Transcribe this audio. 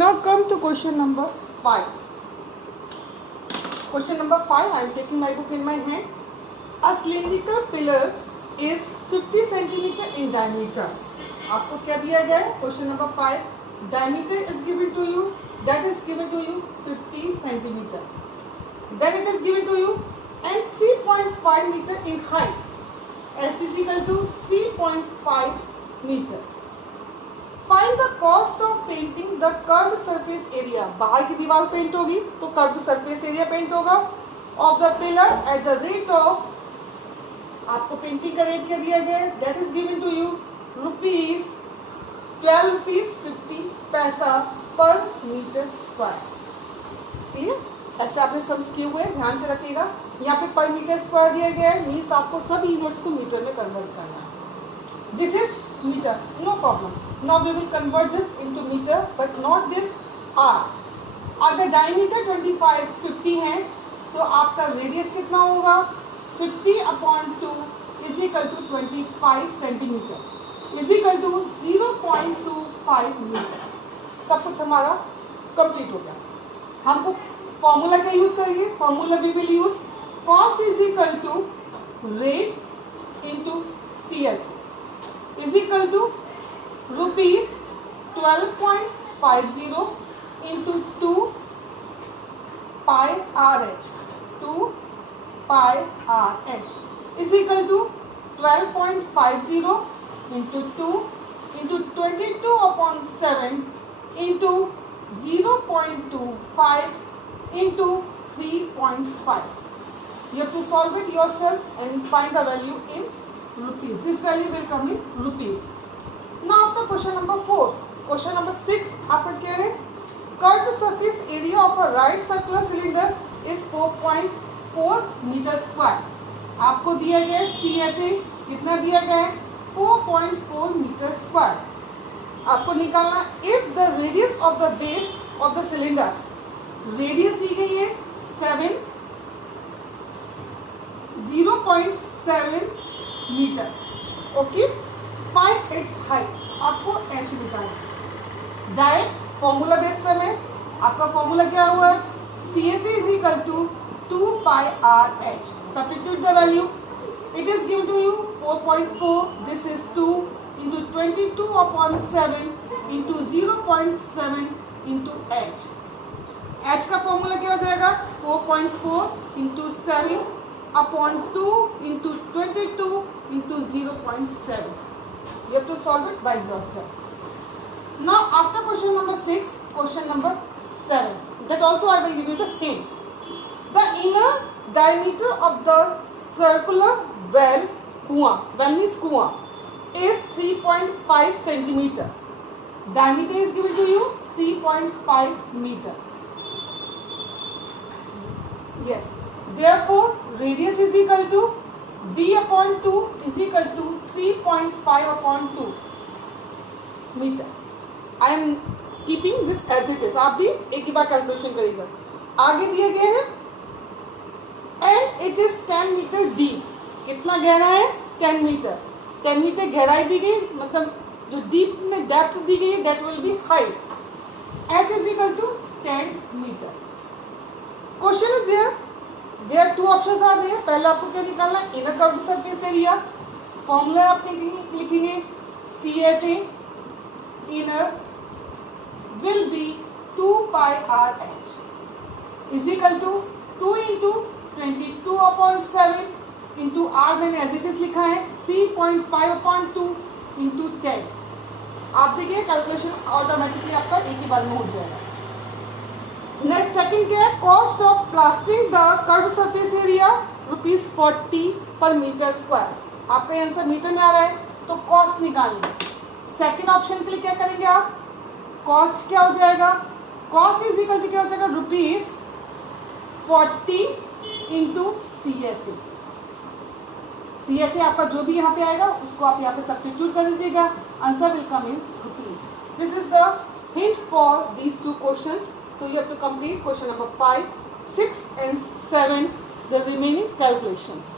Now come to question number 5. Question number 5, I am taking my book in my hand. A cylindrical pillar is 50 centimeter in diameter. आपको क्या दिया गया है? Question number 5. Diameter is given to you. That is given to you 50 centimeter. Then it is given to you and 3.5 meter in height. H is equal to 3.5 meter. Find the cost of painting the curved surface area. बाहर की दीवार paint होगी तो curved surface area paint होगा of the pillar at the rate of, आपको painting का rate क्या दिया गया है? That is given to you rupees 12 rupees 50 पैसा per meter square. ठीक है, ऐसे आपने सम्स किए हुए, ध्यान से रखिएगा. यहाँ पे पर मीटर स्क्वायर दिया गया है, मीन्स आपको सब यूनिट्स को मीटर में कन्वर्ट करना है. This is metre, no problem. Now we will convert this into metre but not this R. अगर डायमीटर 50 है तो आपका रेडियस कितना होगा? 50/2 is equal to 25 centimetre is equal to 0.25 metre. सब कुछ हमारा कंप्लीट हो गया. हमको फॉर्मूला क्या यूज करेंगे? Formula we will use cost is equal to rate into CS is equal to rupees 12.50 into 2 pi RH 2 pi RH is equal to 12.50 into 2 into 22/7 into 0.25 into 3.5. You have to solve it yourself and find the value in rupees. This value will come in rupees. Now after question number 4, question number 6 आपका क्या है? Curved surface area of a right circular cylinder is 4.4 meter square. आपको दिया गया है CSA, कितना दिया गया है? 4.4 meter square. आपको निकालना if the radius of the base of the cylinder, radius दी गई है 0.7 meter. Okay, find its height. आपको h निकालना. डायरेक्ट फॉर्मूला बेस में आपका फॉर्मूला क्या हुआ? CSA is equal to 2 pi RH. Substitute the value. It is given to you 4.4. This is 2 into 22/7 into 0.7 into h. H का formula क्या हो जाएगा? 4.4 into 7/2 into 22 into 0.7. You have to solve it by yourself. Now after question number 6, question number 7. That also I will give you the hint. The inner diameter of the circular well, कुआं, well means कुआं, is 3.5 centimeter. Diameter is given to you 3.5 meter. Yes, therefore radius is equal to D/2 is equal to 3.5/2 meter. I am keeping this as it is. आप भी एक ही बार calculation करिएगा. आगे दिए गए हैं and it is 10 meter deep. कितना गहरा है? 10 मीटर. 10 मीटर गहराई दी गई, मतलब जो डीप में डेप्थ दी गई है that will be height. H is equal to 10 meter. Question is there are 2 options आ रहे हैं. पहले आपको क्या निकालना है? Inner curved surface area. Formula आप लिखेंगे CSA inner will be 2 pi RH is equal to 2 into 22/7 into R मैंने एज इट इज लिखा है 3.5/2 इंटू 10. आप देखिए कैलकुलेशन ऑटोमेटिकली आपका एक ही बार में हो जाएगा. नेक्स्ट सेकंड क्या है? Cost of plastering the curved surface area ₹40 पर मीटर स्क्वायर. आपका आंसर मीटर में आ रहा है तो कॉस्ट निकालेंगे. सेकंड ऑप्शन के लिए क्या करेंगे आप? कॉस्ट क्या हो जाएगा? कॉस्ट इज इक्वल टू क्या हो जाएगा? ₹40 इंटू CSA. CSA आपका जो भी यहाँ पे आएगा उसको आप यहाँ पे सब्स्टिट्यूट कर दीजिएगा. Answer will come in rupees. This is the hint for these 2 questions. So you have to complete question number 5, 6 and 7, the remaining calculations.